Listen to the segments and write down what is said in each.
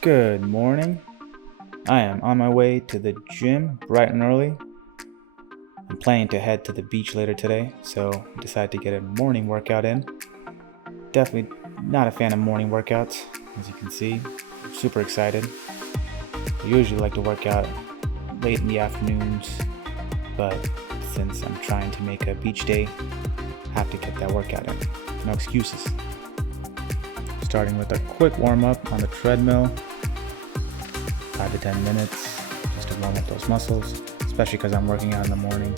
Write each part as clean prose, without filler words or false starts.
Good morning. I am on my way to the gym bright and early. I'm planning to head to the beach later today, so I decided to get a morning workout in. Definitely not a fan of morning workouts, as you can see. I'm super excited. I usually like to work out late in the afternoons, but since I'm trying to make a beach day, I have to get that workout in. No excuses. Starting with a quick warm-up on the treadmill, 5 to 10 minutes, just to warm up those muscles, especially because I'm working out in the morning.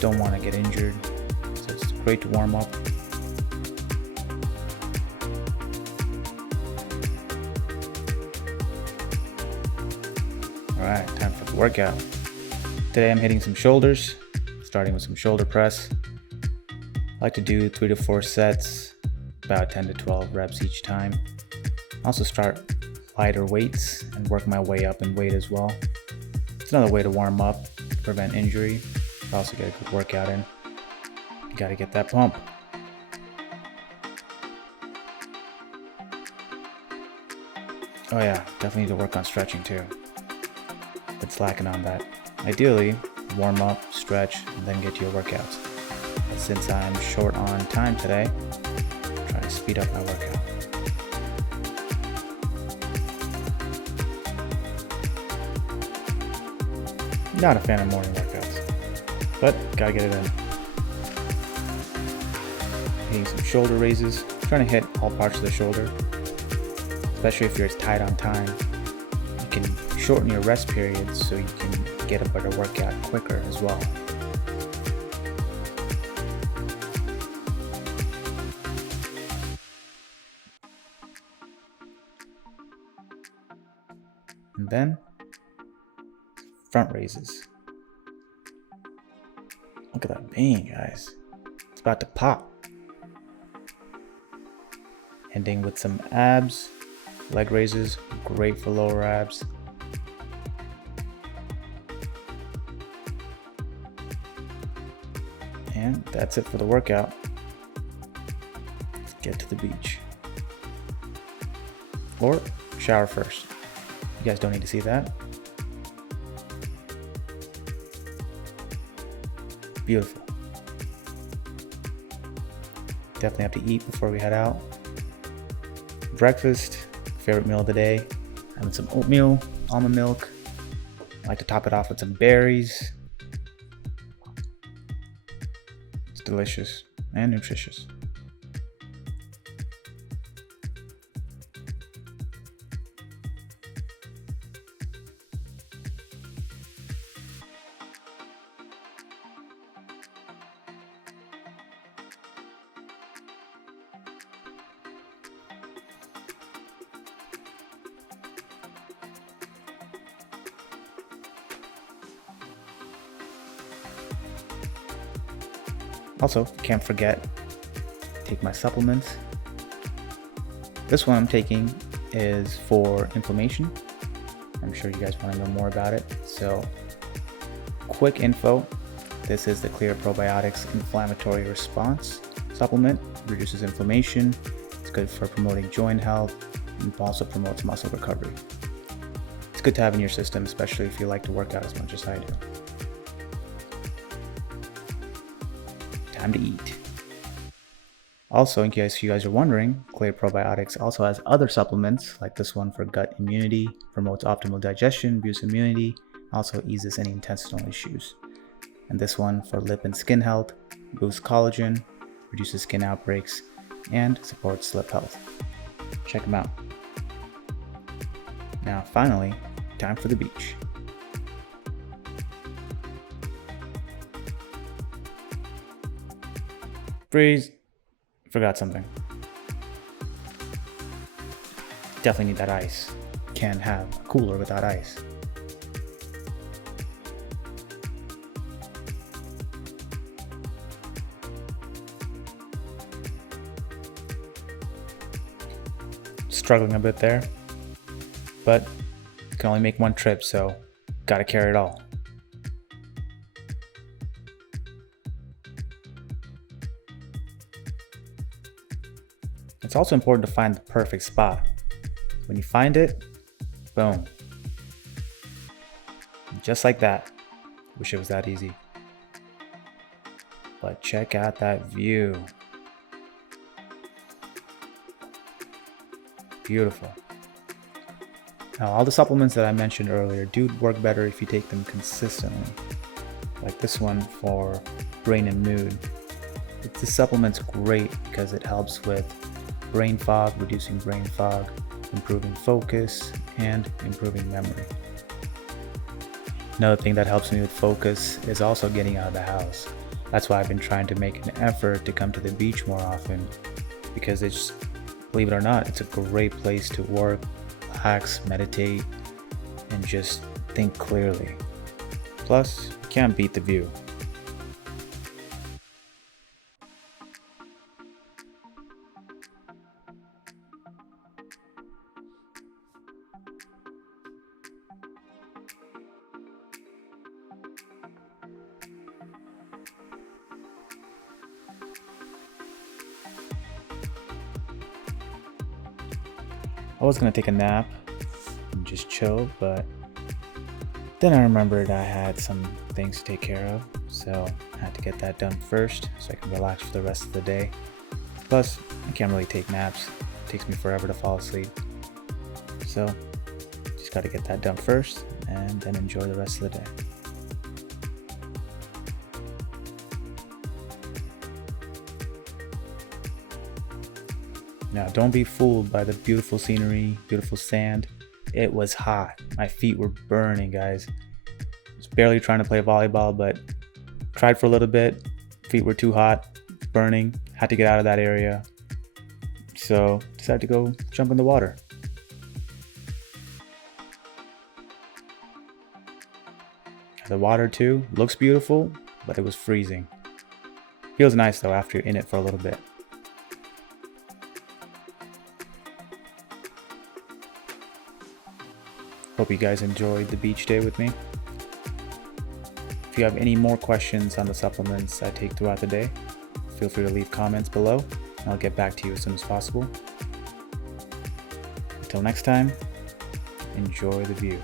Don't want to get injured, so it's great to warm up. Alright, time for the workout. Today I'm hitting some shoulders, starting with some shoulder press. I like to do 3 to 4 sets, about 10 to 12 reps each time. Also start lighter weights and work my way up in weight as well. It's another way to warm up, prevent injury, but also get a good workout in. You gotta get that pump. Oh yeah, definitely need to work on stretching too. Been slacking on that. Ideally, warm up, stretch, and then get to your workouts. But since I'm short on time today, I'm trying to speed up my workout. Not a fan of morning workouts, but gotta get it in. Hitting some shoulder raises, trying to hit all parts of the shoulder, especially if you're tight on time. You can shorten your rest periods so you can get a better workout quicker as well. And then front raises. Look at that bang, guys. It's about to pop. Ending with some abs. Leg raises, great for lower abs. And that's it for the workout. Let's get to the beach. Or shower first. You guys don't need to see that. Beautiful. Definitely have to eat before we head out. Breakfast, favorite meal of the day. Having some oatmeal, almond milk. I like to top it off with some berries. It's delicious and nutritious. Also, can't forget, take my supplements. This one I'm taking is for inflammation. I'm sure you guys want to know more about it. So, quick info. This is the Clear Probiotics Inflammatory Response supplement. Reduces inflammation. It's good for promoting joint health and also promotes muscle recovery. It's good to have in your system, especially if you like to work out as much as I do. Time to eat. Also, in case you guys are wondering, Clear Probiotics also has other supplements like this one for gut immunity, promotes optimal digestion, boosts immunity, also eases any intestinal issues. And this one for lip and skin health, boosts collagen, reduces skin outbreaks, and supports lip health. Check them out. Now, finally, time for the beach. Freeze. Forgot something. Definitely need that ice. Can't have a cooler without ice. Struggling a bit there, but can only make one trip, so gotta carry it all. It's also important to find the perfect spot. When you find it, Boom. Just like that. Wish it was that easy. But check out that view. Beautiful. Now, all the supplements that I mentioned earlier do work better if you take them consistently. Like this one for brain and mood. This supplement's great because it helps with brain fog, reducing brain fog, improving focus, and improving memory. Another thing that helps me with focus is also getting out of the house. That's why I've been trying to make an effort to come to the beach more often, because it's, believe it or not, it's a great place to work, relax, meditate, and just think clearly. Plus, you can't beat the view. I was gonna take a nap and just chill, but then I remembered I had some things to take care of, so I had to get that done first so I can relax for the rest of the day. Plus, I can't really take naps. It takes me forever to fall asleep. So, just gotta get that done first and then enjoy the rest of the day. Now, don't be fooled by the beautiful scenery, beautiful sand. It was hot. My feet were burning, guys. I was barely trying to play volleyball, but tried for a little bit. Feet were too hot, burning. Had to get out of that area. So, decided to go jump in the water. The water too looks beautiful, but it was freezing. Feels nice though after you're in it for a little bit. Hope you guys enjoyed the beach day with me. If you have any more questions on the supplements I take throughout the day, feel free to leave comments below and I'll get back to you as soon as possible. Until next time, enjoy the view.